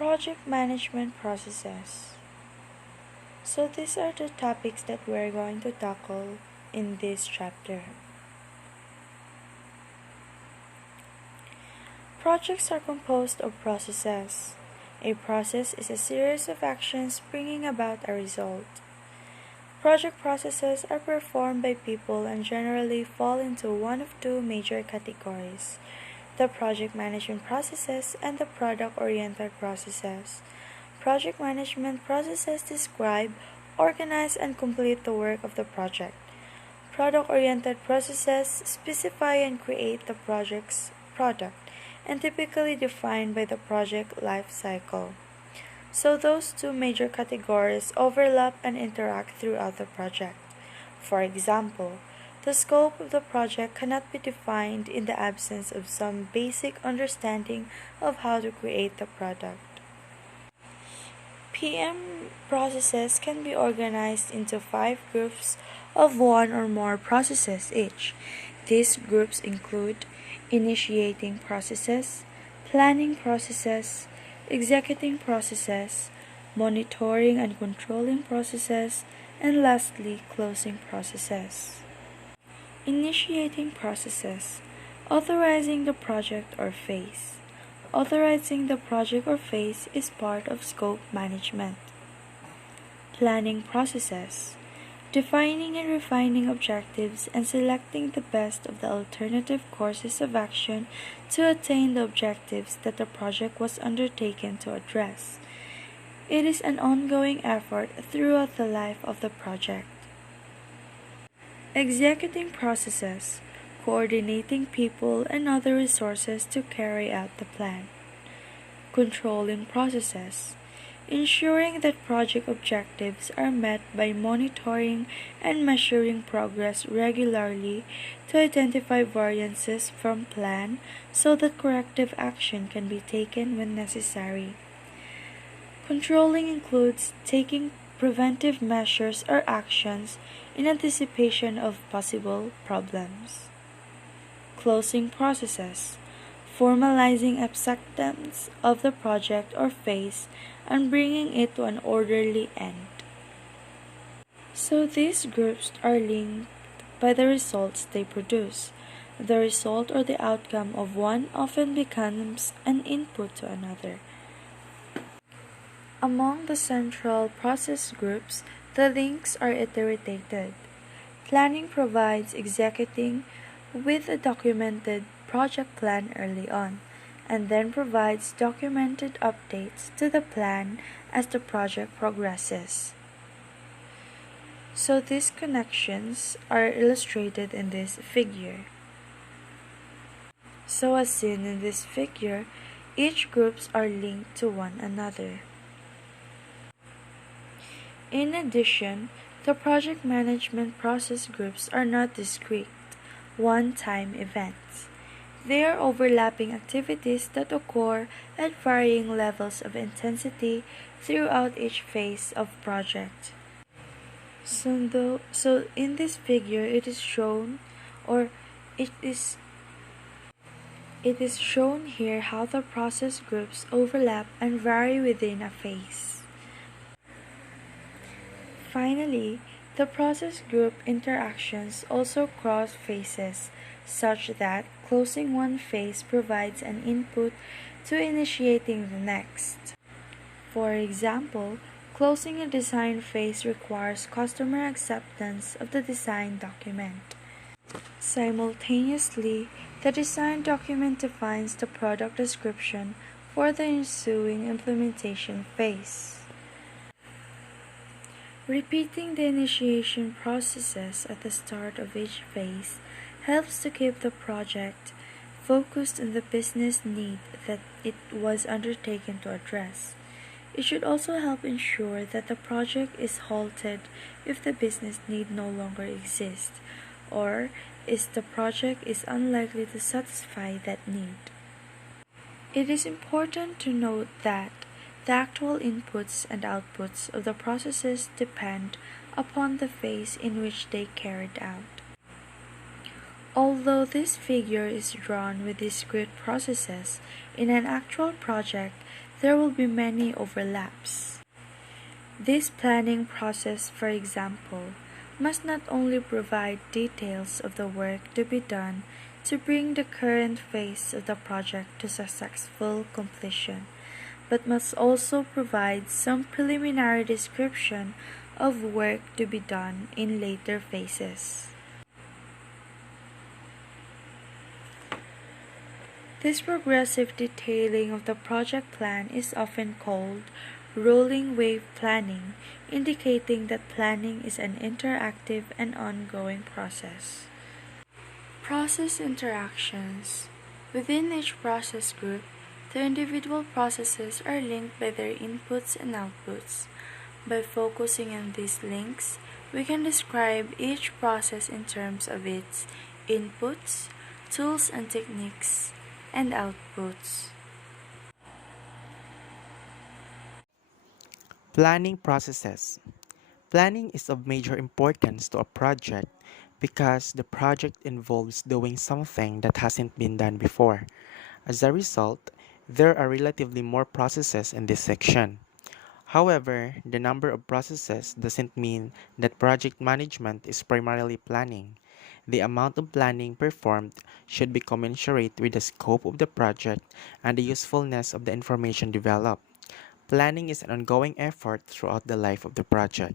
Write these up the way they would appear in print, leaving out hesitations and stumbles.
Project management processes. So these are the topics that we're going to tackle in this chapter. Projects are composed of processes. A process is a series of actions bringing about a result. Project processes are performed by people and generally fall into one of two major categories: the project management processes and the product-oriented processes. Project management processes describe, organize, and complete the work of the project. Product-oriented processes specify and create the project's product, and typically defined by the project life cycle. So those two major categories overlap and interact throughout the project. For example, the scope of the project cannot be defined in the absence of some basic understanding of how to create the product. PM processes can be organized into 5 groups of one or more processes each. These groups include initiating processes, planning processes, executing processes, monitoring and controlling processes, and lastly, closing processes. Initiating processes. Authorizing the project or phase. Authorizing the project or phase is part of scope management. Planning processes. Defining and refining objectives and selecting the best of the alternative courses of action to attain the objectives that the project was undertaken to address. It is an ongoing effort throughout the life of the project. Executing processes. Coordinating people and other resources to carry out the plan. Controlling processes. Ensuring that project objectives are met by monitoring and measuring progress regularly to identify variances from plan so that corrective action can be taken when necessary. Controlling includes taking preventive measures or actions in anticipation of possible problems. Closing processes. Formalizing acceptance of the project or phase and bringing it to an orderly end. So these groups are linked by the results they produce. The result or the outcome of one often becomes an input to another. Among the central process groups, the links are iterated. Planning provides executing with a documented project plan early on, and then provides documented updates to the plan as the project progresses. So these connections are illustrated in this figure. So as seen in this figure, each groups are linked to one another. In addition, the project management process groups are not discrete, one-time events. They are overlapping activities that occur at varying levels of intensity throughout each phase of project. So in this figure it is shown here how the process groups overlap and vary within a phase. Finally, the process group interactions also cross phases, such that closing one phase provides an input to initiating the next. For example, closing a design phase requires customer acceptance of the design document. Simultaneously, the design document defines the product description for the ensuing implementation phase. Repeating the initiation processes at the start of each phase helps to keep the project focused on the business need that it was undertaken to address. It should also help ensure that the project is halted if the business need no longer exists, or if the project is unlikely to satisfy that need. It is important to note that the actual inputs and outputs of the processes depend upon the phase in which they carried out. Although this figure is drawn with discrete processes, in an actual project, there will be many overlaps. This planning process, for example, must not only provide details of the work to be done to bring the current phase of the project to successful completion, but must also provide some preliminary description of work to be done in later phases. This progressive detailing of the project plan is often called rolling wave planning, indicating that planning is an interactive and ongoing process. Process interactions. Within each process group, the individual processes are linked by their inputs and outputs. By focusing on these links, we can describe each process in terms of its inputs, tools and techniques, and outputs. Planning processes. Planning is of major importance to a project because the project involves doing something that hasn't been done before. As a result, there are relatively more processes in this section. However, the number of processes doesn't mean that project management is primarily planning. The amount of planning performed should be commensurate with the scope of the project and the usefulness of the information developed. Planning is an ongoing effort throughout the life of the project.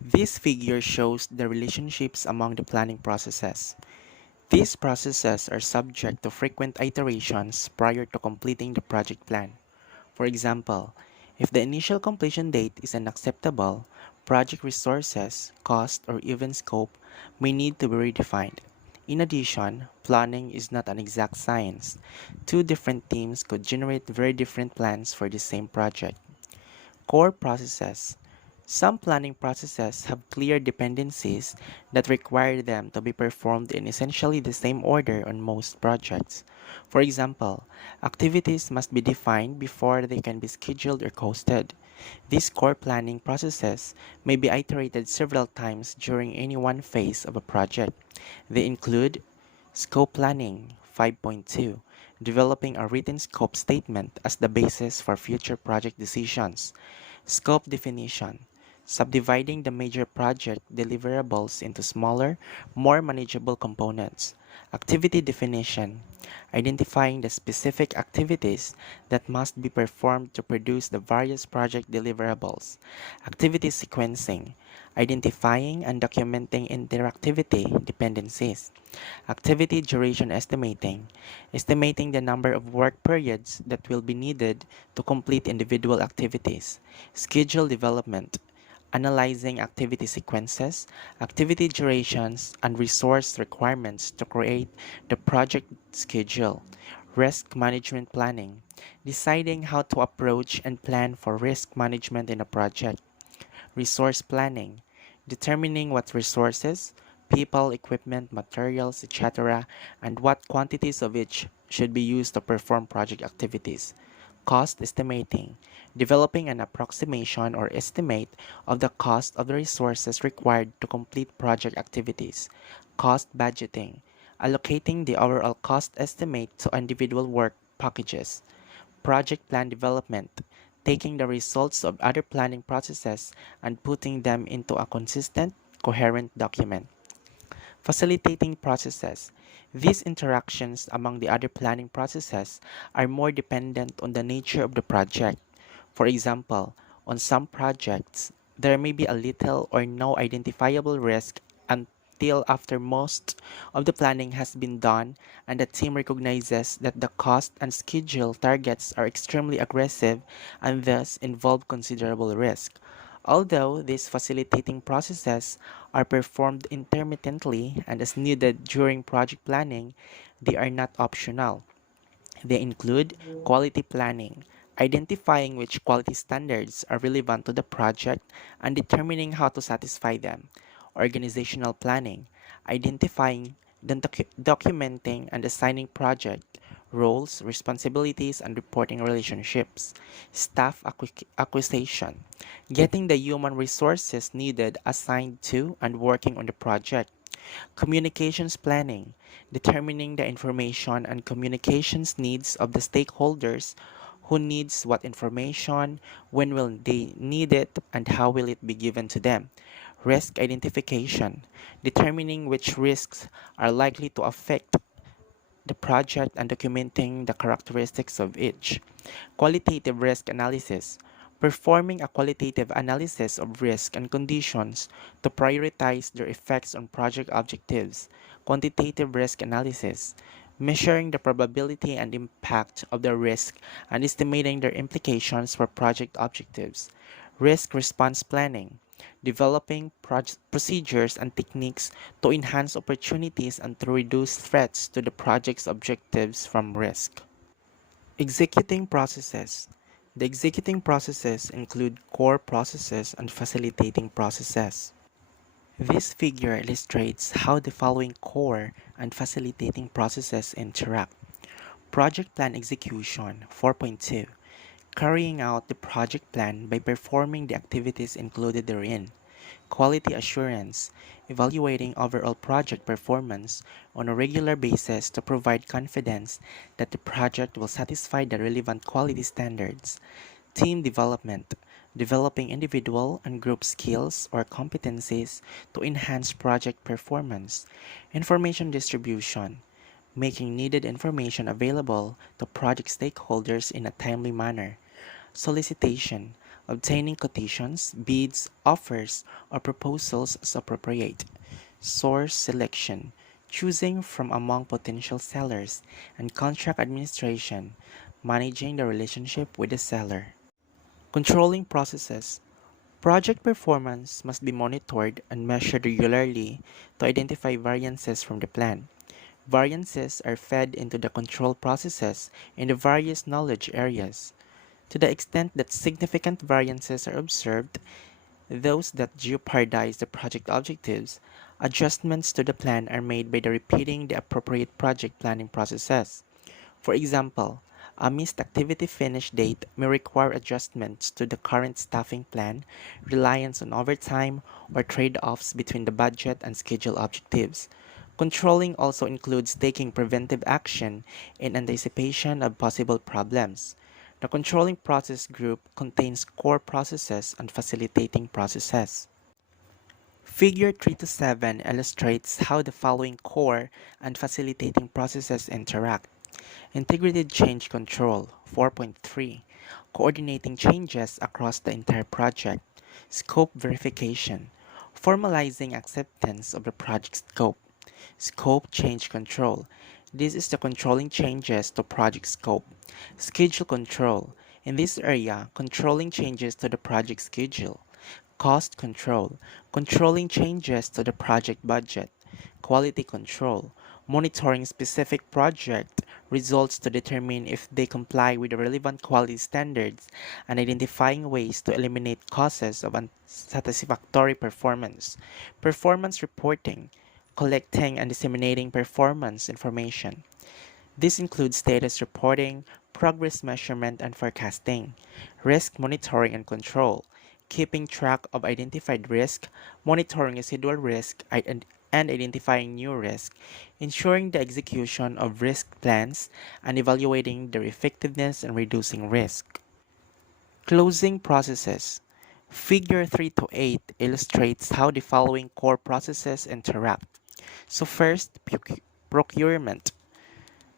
This figure shows the relationships among the planning processes. These processes are subject to frequent iterations prior to completing the project plan. For example, if the initial completion date is unacceptable, project resources, cost, or even scope may need to be redefined. In addition, planning is not an exact science. Two different teams could generate very different plans for the same project. Core processes. Some planning processes have clear dependencies that require them to be performed in essentially the same order on most projects. For example, activities must be defined before they can be scheduled or costed. These core planning processes may be iterated several times during any one phase of a project. They include scope planning, 5.2, developing a written scope statement as the basis for future project decisions. Scope definition, subdividing the major project deliverables into smaller, more manageable components. Activity definition, identifying the specific activities that must be performed to produce the various project deliverables. Activity sequencing, identifying and documenting interactivity dependencies. Activity duration estimating, estimating the number of work periods that will be needed to complete individual activities. Schedule development, analyzing activity sequences, activity durations, and resource requirements to create the project schedule. Risk management planning, deciding how to approach and plan for risk management in a project. Resource planning, determining what resources, people, equipment, materials, etc., and what quantities of each should be used to perform project activities. Cost estimating, developing an approximation or estimate of the cost of the resources required to complete project activities. Cost budgeting, allocating the overall cost estimate to individual work packages. Project plan development, taking the results of other planning processes and putting them into a consistent, coherent document. Facilitating processes. These interactions among the other planning processes are more dependent on the nature of the project. For example, on some projects, there may be a little or no identifiable risk until after most of the planning has been done and the team recognizes that the cost and schedule targets are extremely aggressive and thus involve considerable risk. Although these facilitating processes are performed intermittently and as needed during project planning, they are not optional. They include quality planning, identifying which quality standards are relevant to the project and determining how to satisfy them. Organizational planning, identifying, then documenting and assigning project roles, responsibilities, and reporting relationships. Staff acquisition, getting the human resources needed assigned to and working on the project. Communications planning, determining the information and communications needs of the stakeholders who needs what information, when will they need it, and how will it be given to them. Risk identification, determining which risks are likely to affect the project and documenting the characteristics of each. Qualitative risk analysis, performing a qualitative analysis of risk and conditions to prioritize their effects on project objectives. Quantitative risk analysis, measuring the probability and impact of the risk and estimating their implications for project objectives. Risk response planning, developing procedures and techniques to enhance opportunities and to reduce threats to the project's objectives from risk. Executing processes. The executing processes include core processes and facilitating processes. This figure illustrates how the following core and facilitating processes interact. Project plan execution 4.2. Carrying out the project plan by performing the activities included therein. Quality assurance, evaluating overall project performance on a regular basis to provide confidence that the project will satisfy the relevant quality standards. Team development, developing individual and group skills or competencies to enhance project performance. Information distribution, making needed information available to project stakeholders in a timely manner. Solicitation, obtaining quotations, bids, offers, or proposals as appropriate. Source selection, choosing from among potential sellers. And contract administration, managing the relationship with the seller. Controlling processes. Project performance must be monitored and measured regularly to identify variances from the plan. Variances are fed into the control processes in the various knowledge areas. To the extent that significant variances are observed, those that jeopardize the project objectives, adjustments to the plan are made by the repeating the appropriate project planning processes. For example, a missed activity finish date may require adjustments to the current staffing plan, reliance on overtime, or trade-offs between the budget and schedule objectives. Controlling also includes taking preventive action in anticipation of possible problems. The controlling process group contains core processes and facilitating processes. Figure 3 to 7 illustrates how the following core and facilitating processes interact. Integrated change control 4.3, coordinating changes across the entire project. Scope verification, formalizing acceptance of the project scope. Scope change control, this is the controlling changes to project scope. Schedule control, in this area, controlling changes to the project schedule. Cost control, controlling changes to the project budget. Quality control, monitoring specific project results to determine if they comply with the relevant quality standards and identifying ways to eliminate causes of unsatisfactory performance. Performance reporting, collecting and disseminating performance information. This includes status reporting, progress measurement and forecasting, risk monitoring and control, keeping track of identified risk, monitoring residual risk, and identifying new risk, ensuring the execution of risk plans, and evaluating their effectiveness and reducing risk. Closing processes. Figure 3 to 8 illustrates how the following core processes interact. So first, procurement.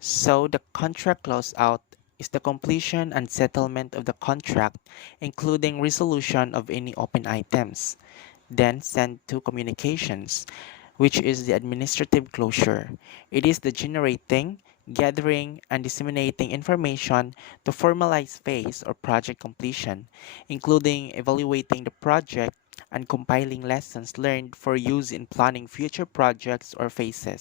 So the contract closeout is the completion and settlement of the contract, including resolution of any open items. Then send to communications, which is the administrative closure. It is the generating, gathering, and disseminating information to formalize phase or project completion, including evaluating the project and compiling lessons learned for use in planning future projects or phases.